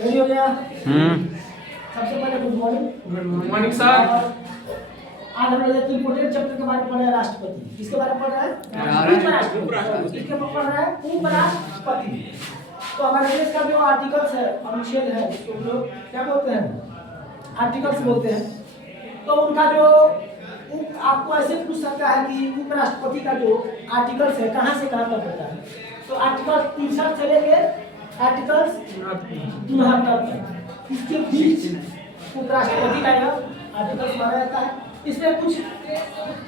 Ready हो गया? सबसे पहले good morning. Good morning sir. आज हम लोग एक इम्पोर्टेंट चैप्टर के बारे में पढ़ रहे हैं, राष्ट्रपति। किसके बारे में पढ़ रहे हैं? उपराष्ट्रपति। किसके बारे में पढ़ रहे हैं? उपराष्ट्रपति। तो हमारे देश का जो आर्टिकल्स है, अनुच्छेद है, जिसको हम लोग क्या बोलते हैं? आर्टिकल्स बोलते हैं। तो उनका जो आपको ऐसे पूछ सकता है कि उपराष्ट्रपति का जो आर्टिकल्स है कहाँ से कहाँ तक होता है। तो आर्टिकल 63 से लेके आर्टिकल 69 तक, इसके बीच उपराष्ट्रपति का यह आर्टिकल्स माना जाता है। इसमें कुछ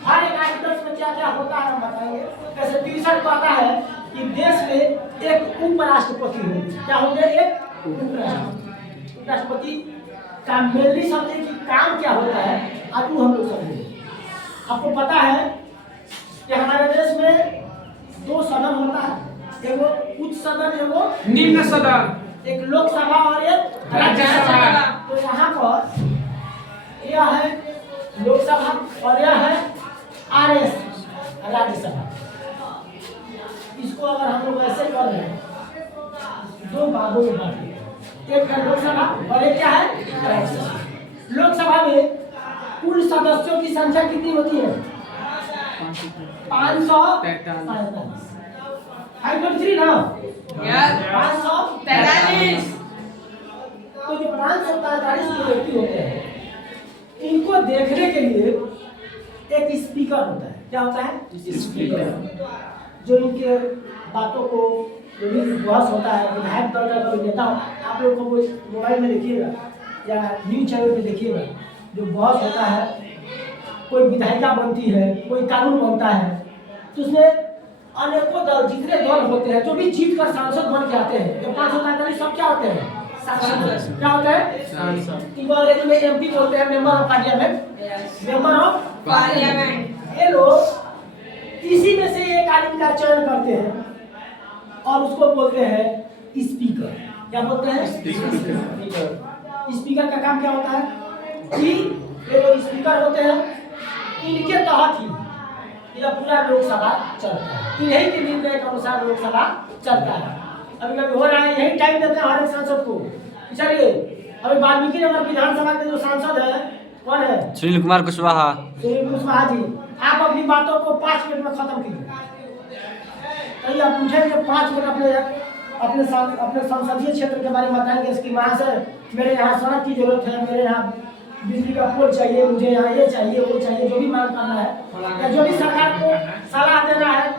हर एक आर्टिकल्स में क्या क्या होता है हम बताएंगे। जैसे 63 कहता है कि देश में एक उपराष्ट्रपति होंगे। क्या होंगे? एक उपराष्ट्रपति। उपराष्ट्रपति का मेनली समझे कि काम क्या होता है, आज वो हम लोग समझेंगे। आपको पता है कि हमारे देश में 2 सदन होता है, एगो उच्च सदन, एगो निम्न सदन, एक लोकसभा और एक राज्यसभा। तो यहाँ पर यह है लोकसभा और यह है RS राज्यसभा। इसको अगर हम लोग ऐसे कर रहे हैं, 2 भागों में बांट दिया, एक है लोकसभा और एक क्या है? राज्यसभा। लोकसभा में कुल सदस्यों की संख्या कितनी होती है? 543। 543 ना? 543। तो जो 543 जो व्यक्ति होते हैं, इनको देखने के लिए एक स्पीकर होता है। क्या होता है? स्पीकर, जो इनके बातों को, जो भी बहस होता है, विधायक दल का कोई नेता, आप लोग को कोई मोबाइल में देखिएगा या न्यूज चैनल में देखिएगा, जो बहस होता है, कोई विधायिका बनती है, कोई कानून बनता है, तो उसमें अनेकों दल, जितने दल होते हैं, जो भी जीत कर सांसद बन के आते हैं, जो 543 सब क्या होते हैं? सांसद। क्या होते हैं? सांसद। इनको अंग्रेजी में MP बोलते हैं, member of parliament. Member of parliament. ये लोग इसी में से एक आदमी का चयन करते हैं और उसको बोलते हैं स्पीकर। क्या बोलते हैं? स्पीकर। स्पीकर का काम क्या होता है कि ये जो स्पीकर होते हैं, इनके तहत ही यह पूरा लोकसभा चलता है। इन्हीं के निर्णय के अनुसार लोकसभा चलता है। अभी कभी हो रहा है, यही टाइम देते हैं हर एक सांसद को। चलिए, अभी वाल्मीकि नगर विधानसभा के जो सांसद है, कौन है? सुनील कुमार कुशवाहा। सुनील कुशवाहा जी, आप अपनी बातों को 5 मिनट में खत्म कीजिए। कहीं आप उठेंगे 5 मिनट अपने संसदीय क्षेत्र के बारे में बताएंगे। इसकी वहाँ से मेरे यहाँ सड़क की जरूरत है, मेरे यहाँ बिजली का पोल चाहिए, मुझे यहाँ ये चाहिए, वो चाहिए, जो भी मांग करना है या जो भी सरकार को सलाह देना है,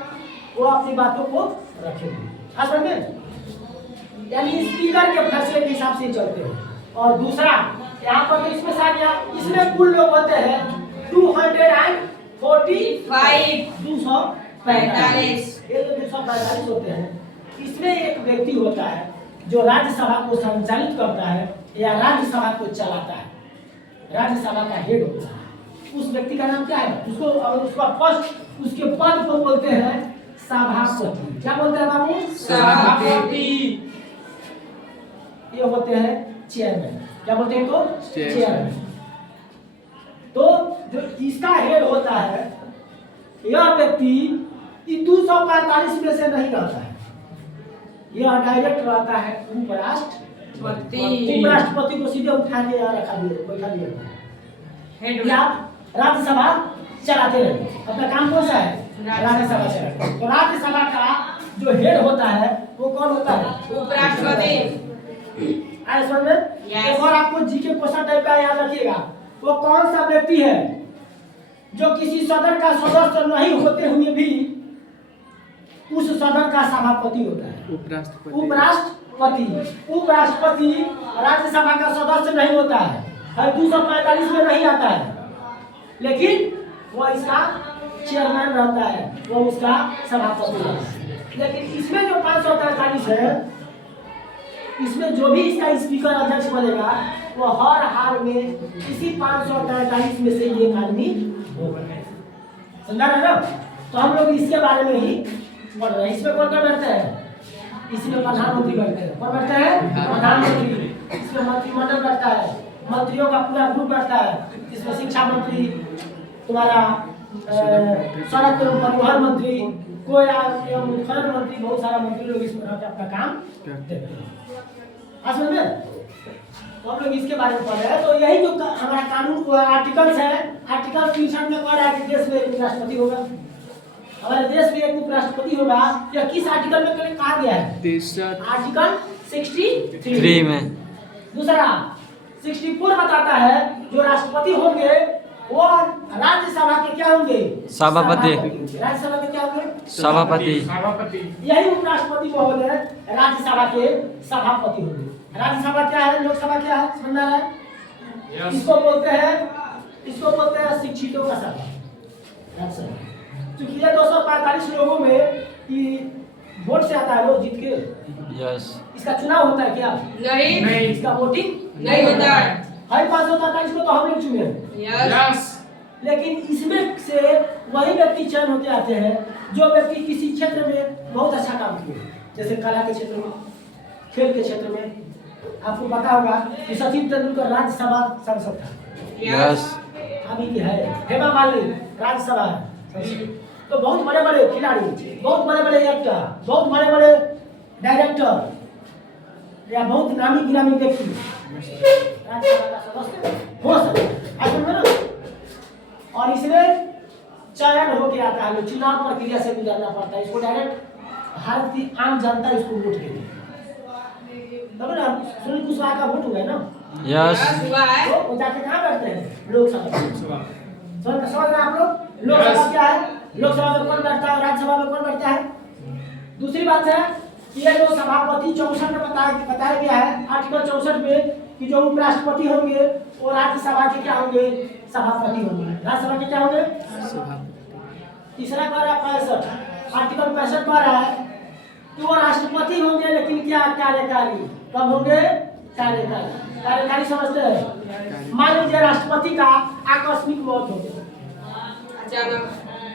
वो अपनी बातों को रखेंगे। समझे? यानी स्पीकर के फैसले के हिसाब से चलते हैं। और दूसरा यहाँ पर तो इसमें आ गया, इसमें कुल लोग होते हैं 245 ये जो 245 होते हैं, इसमें एक व्यक्ति होता है जो राज्यसभा को संचालित करता है या राज्यसभा को चलाता है। राज्यसभा का हेड होता है। उस व्यक्ति का नाम क्या है? उसका फर्स्ट, उसके पद को बोलते हैं सभापति। क्या बोलते हैं बाबू? सभापति। ये होते हैं चेयरमैन। क्या बोलते हैं इनको? चेयरमैन। तो जो इसका हेड होता है, यह व्यक्ति 245 में से नहीं रहता है, यह डायरेक्ट रहता है उपराष्ट्रपति। उपराष्ट्रपति को सीधे उठा के यहाँ रखा बैठा दिया। राज्यसभा चलाते रहे। अपना काम कौन सा है? राज्यसभा चलाते। तो राज्यसभा का जो हेड होता है वो कौन होता है? उपराष्ट्रपति। आए समझ में? एक और आपको जीके क्वेश्चन टाइप का याद रखिएगा, वो कौन सा व्यक्ति है जो किसी सदन का सदस्य नहीं होते हुए भी उस सदन का सभापति होता है? उपराष्ट्रपति। उपराष्ट्रपति राज्यसभा का सदस्य नहीं होता है, 245 में नहीं आता है, लेकिन वो इसका चेयरमैन रहता है, वो उसका सभापति रहता है। लेकिन इसमें जो 543 है, इसमें जो भी इसका स्पीकर अध्यक्ष बनेगा, वो हर हाल में इसी 543 में से एक आदमी होगा। समझा रहे ना? तो हम लोग इसके बारे में ही पढ़ रहे हैं। इसमें कौन कौन बैठते हैं? इसमें प्रधानमंत्री बैठते हैं। कौन बैठते हैं? प्रधानमंत्री। इसमें मंत्रिमंडल बैठता है, मंत्रियों का पूरा ग्रुप बैठता है। इसमें शिक्षा मंत्री, तुम्हारा सड़क एवं परिवहन मंत्री, कोयला एवं खनन मंत्री, बहुत सारा मंत्री लोग इसमें अपना काम करते हैं। समझ में? तो हम लोग इसके बारे में पढ़ रहे हैं। तो यही जो हमारा कानून आर्टिकल्स है, आर्टिकल 63 में कह रहा है कि देश में एक उपराष्ट्रपति होगा। हमारे देश में एक उपराष्ट्रपति होगा। यह किस आर्टिकल में कहा गया है? आर्टिकल 63 में। दूसरा 64 बताता है जो राष्ट्रपति होंगे वो राज्यसभा के क्या होंगे? सभापति। राज्यसभा के क्या होंगे? सभापति। यही उपराष्ट्रपति महोदय राज्यसभा के सभापति होंगे। राज्यसभा क्या है, लोकसभा क्या है, समझ आ रहा है? इसको बोलते हैं शिक्षितों का सभा, राज्यसभा। क्योंकि ये 245 लोगों में वोट से आता है, लोग जीत के। यस। इसका चुनाव होता है क्या? नहीं। इसका वोटिंग नहीं होता है। 543 को तो हम लोग चुने हैं। यस। लेकिन इसमें से वही व्यक्ति चयन होते आते हैं जो व्यक्ति किसी क्षेत्र में बहुत अच्छा काम किए, जैसे कला के क्षेत्र में, खेल के क्षेत्र में। आपको पता होगा कि सचिन तेंदुलकर राज्यसभा सांसद था। यस। अभी भी है। हेमा मालिनी राज्यसभा सांसद। तो बहुत बड़े बड़े खिलाड़ी, बहुत बड़े बड़े एक्टर, बहुत बड़े बड़े डायरेक्टर या बहुत नामी गिरामी व्यक्ति राज्यसभा का सदस्य हो सकते हैं। और इसमें चयन होके आता है, चुनाव प्रक्रिया से गुजरना पड़ता है। इसको डायरेक्ट भारत की आम जनता इसको वोट देती है। तब ना सुनील कुशवाहा का वोट हुआ है ना? यस। तो वो जाके कहाँ बैठते हैं? लोकसभा। समझ रहे हैं आप लोग? लोकसभा क्या है? लोकसभा में कौन बैठता है, राज्यसभा में कौन बैठता है? दूसरी बात है कि ये जो सभापति 64 में बताया गया है, आर्टिकल 64 में, कि जो उपराष्ट्रपति होंगे वो राज्यसभा के क्या होंगे? सभापति होंगे। राज्यसभा के क्या होंगे? तीसरा कह रहा है 65, आर्टिकल 65 कह रहा है कि वो राष्ट्रपति होंगे, लेकिन क्या कार्यकारी? कब होंगे? कार्यकारी। कार्यकारी समझते हैं? मान लीजिए राष्ट्रपति का आकस्मिक मौत हो गया,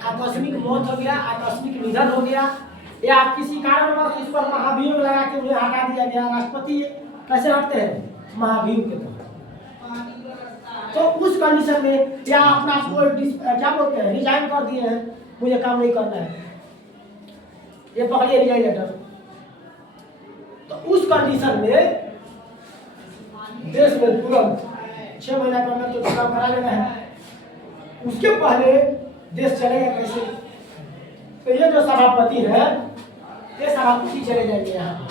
आकस्मिक मौत हो गया, आकस्मिक निधन हो गया, या किसी कारणवश इस पर महाभियोग लगा के उन्हें हटा दिया गया। राष्ट्रपति कैसे हटते हैं? महाभियोग के तहत। तो उस कंडीशन में या अपना क्या बोलते हैं, रिजाइन कर दिए हैं, मुझे काम नहीं करना है, ये पकड़िए रिजाइन लेटर। तो उस कंडीशन में देश में तुरंत 6 महीना के अंदर तो चुनाव करा लेना है। उसके पहले देश चलेगा कैसे? तो ये जो सभापति है, ये सभापति चले जाएंगे यहाँ,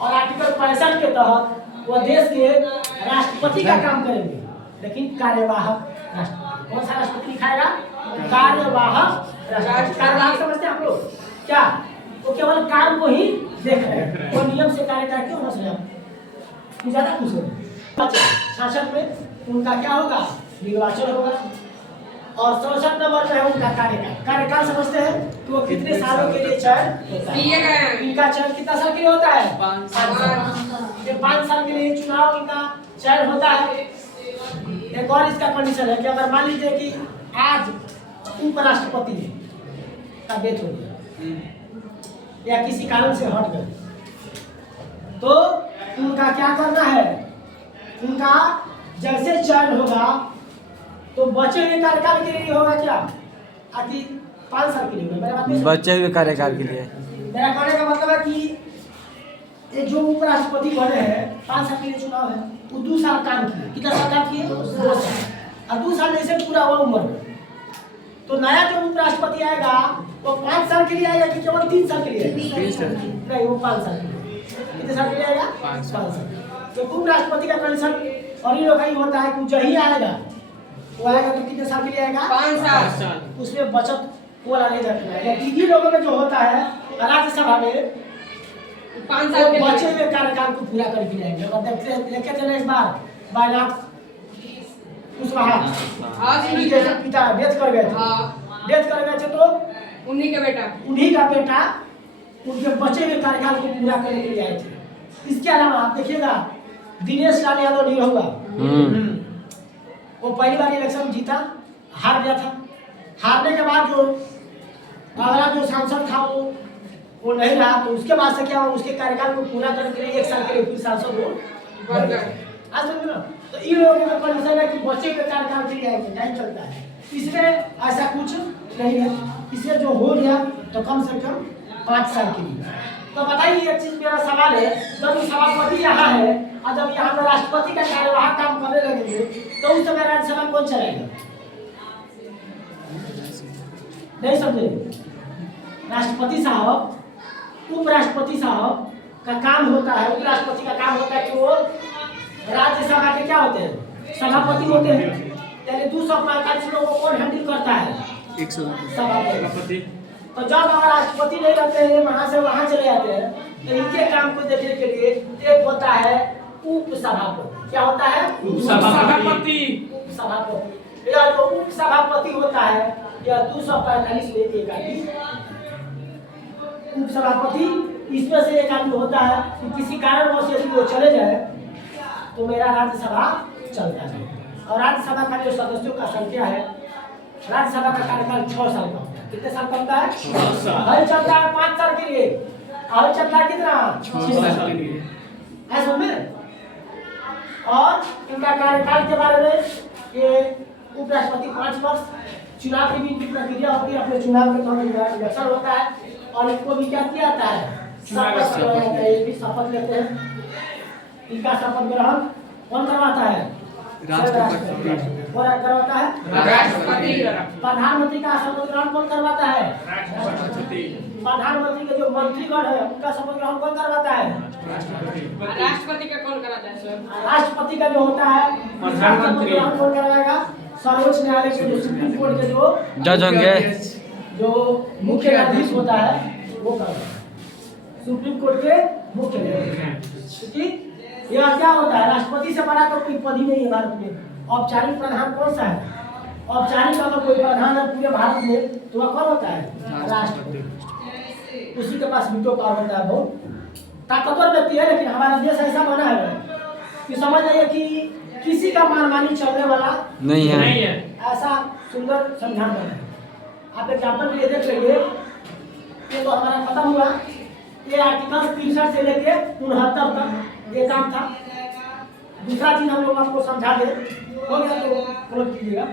और आर्टिकल 65 के तहत वो देश के राष्ट्रपति का काम करेंगे, लेकिन कार्यवाहक राष्ट्रपति। कौन सा राष्ट्रपति दिखाएगा? कार्यवाहक राष्ट्रपति। कार्यवाहक समझते हैं आप लोग क्या? वो केवल काम को ही देख रहे हैं, वो नियम से कार्य करके होना चाहिए। ज्यादा कुछ नहीं। शासन में उनका क्या होगा? निर्वाचन होगा। और 64 नंबर पे है उनका कार्यकाल। कार्यकाल समझते हैं कि वो कितने सालों के लिए चयन होता है? इनका चयन कितना साल के लिए होता है? 5 साल। ये 5 साल के लिए चुनाव इनका चयन होता है। एक और इसका कंडीशन है कि अगर मान लीजिए कि आज उपराष्ट्रपति का डेथ हो गया या किसी कारण से हट गए, तो उनका क्या करना है? उनका जैसे चयन होगा तो बचे हुए कार्यकाल के लिए होगा क्या? आखिर 5 साल के लिए होगा। मेरा बात नहीं बचे हुए कार्यकाल के लिए। मेरा कहने का मतलब है कि ये जो उपराष्ट्रपति बने हैं, 5 साल के लिए चुनाव है, वो 2 साल काम किए। कितना साल काम किए? 2 साल। और 2 साल जैसे पूरा हुआ उम्र में, तो नया जो उपराष्ट्रपति आएगा वो 5 साल के लिए आएगा कि केवल 3 साल के लिए? 3 साल। नहीं, वो 5 साल के लिए। कितने साल के लिए आएगा? 5 साल। तो उपराष्ट्रपति का कंडीशन और ये लोग ही होता है कि जो ही आएगा वो आएगा तो कितने साल के लिए आएगा? 5 साल। उसमें बचत वाला नहीं रखना है। टीवी लोगों में जो होता है राज्यसभा में 5 साल के बचे हुए कार्यकाल को पूरा करके जाएंगे। और देखे चले इस बार बायनाथ कुशवाहा पिता डेथ कर गए थे, तो उन्हीं का बेटा उनके बचे हुए कार्यकाल को पूरा करने के लिए आए थे। इसके अलावा आप देखिएगा दिनेश लाल यादव नहीं होगा, वो पहली बार इलेक्शन जीता, हार गया था। हारने के बाद जो अगला जो सांसद था वो नहीं रहा, तो उसके बाद से क्या हुआ? उसके कार्यकाल को पूरा करने के लिए 1 साल के लिए फिर सांसद हो आज समझ ना। तो इन लोगों का कंडीशन है कि बच्चे के कार्यकाल के लिए टाइम चलता है। इसमें ऐसा कुछ नहीं है। इसमें जो हो गया तो कम से कम 5 साल के लिए तो बताइए एक चीज मेरा सवाल है, जब ये सभापति यहाँ है और जब यहाँ पे राष्ट्रपति का कार्यवाहक काम करने लगेंगे तो उस समय राज्यसभा कौन चलाएगा? नहीं समझे? राष्ट्रपति साहब, उपराष्ट्रपति साहब का काम होता है, उपराष्ट्रपति का काम होता है कि वो राज्यसभा के क्या होते हैं? सभापति होते हैं। यानी 245 लोगों को कौन हैंडल करता है? 100 सभापति। तो जब अगर राष्ट्रपति नहीं रहते हैं, वहां से वहां चले जाते हैं, तो इनके काम को देखने के लिए एक होता है उपसभापति। क्या होता है? उपसभापति। उपसभापति। यह जो उपसभापति होता है यह 245 में एक आदमी उपसभापति, इसमें से एक आदमी होता है कि किसी कारणवश यदि वो चले जाए तो मेरा राज्यसभा चलता है। और राज्यसभा का जो सदस्यों का संख्या है, राज्यसभा का कार्यकाल 6 साल का होता है। कितने साल का होता है? 6 साल। हल चलता है 5 साल के लिए, हल चलता है कितना? 6 साल के लिए। ऐसा में और इनका कार्यकाल के बारे में ये उपराष्ट्रपति 5 वर्ष, चुनाव की भी प्रक्रिया होती है, अपने चुनाव के तौर पर इलेक्शन होता है और इनको भी क्या किया जाता है? ये भी शपथ लेते हैं। इनका शपथ ग्रहण कौन करवाता है? राष्ट्रपति। कौन करवाता है? राष्ट्रपति। प्रधानमंत्री का शपथ ग्रहण कौन करवाता है? राष्ट्रपति। प्रधानमंत्री के जो मंत्रीगण है उनका शपथ ग्रहण कौन करवाता है? राष्ट्रपति का कौन कराता है सर? राष्ट्रपति का जो होता है प्रधानमंत्री कौन करवाएगा? सर्वोच्च न्यायालय के जो सुप्रीम कोर्ट के जो जज होंगे, जो मुख्य न्यायाधीश होता है वो करवाएगा। सुप्रीम कोर्ट के मुख्य न्यायाधीश। ठीक, यह क्या होता है? राष्ट्रपति से बड़ा तो कोई पद ही नहीं है भारत में। औपचारिक प्रधान कौन सा है? औपचारिक अगर कोई प्रधान है पूरे भारत में तो वह कौन होता है? राष्ट्रपति। उसी के पास वीटो पावर होता है। बहुत ताकतवर व्यक्ति है, लेकिन हमारा देश ऐसा बना है कि समझ जाइए कि किसी का मनमानी चलने वाला नहीं है। ऐसा सुंदर संविधान बना है। आप एग्जाम्पल के लिए देख लेंगे, ये तो हमारा खत्म हुआ। ये आर्टिकल 63 से लेके 69 तक ये काम था। दूसरा चीज हम लोग आपको समझा दे, हो गया तो फॉलो कीजिएगा।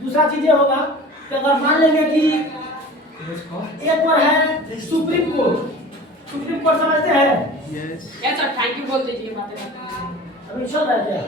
दूसरा चीज ये होगा कि अगर मान लेंगे कि एक और है सुप्रीम कोर्ट। सुप्रीम कोर्ट समझते हैं? यस सर, थैंक यू बोल दीजिए बातें। अभी चल रहा है क्या?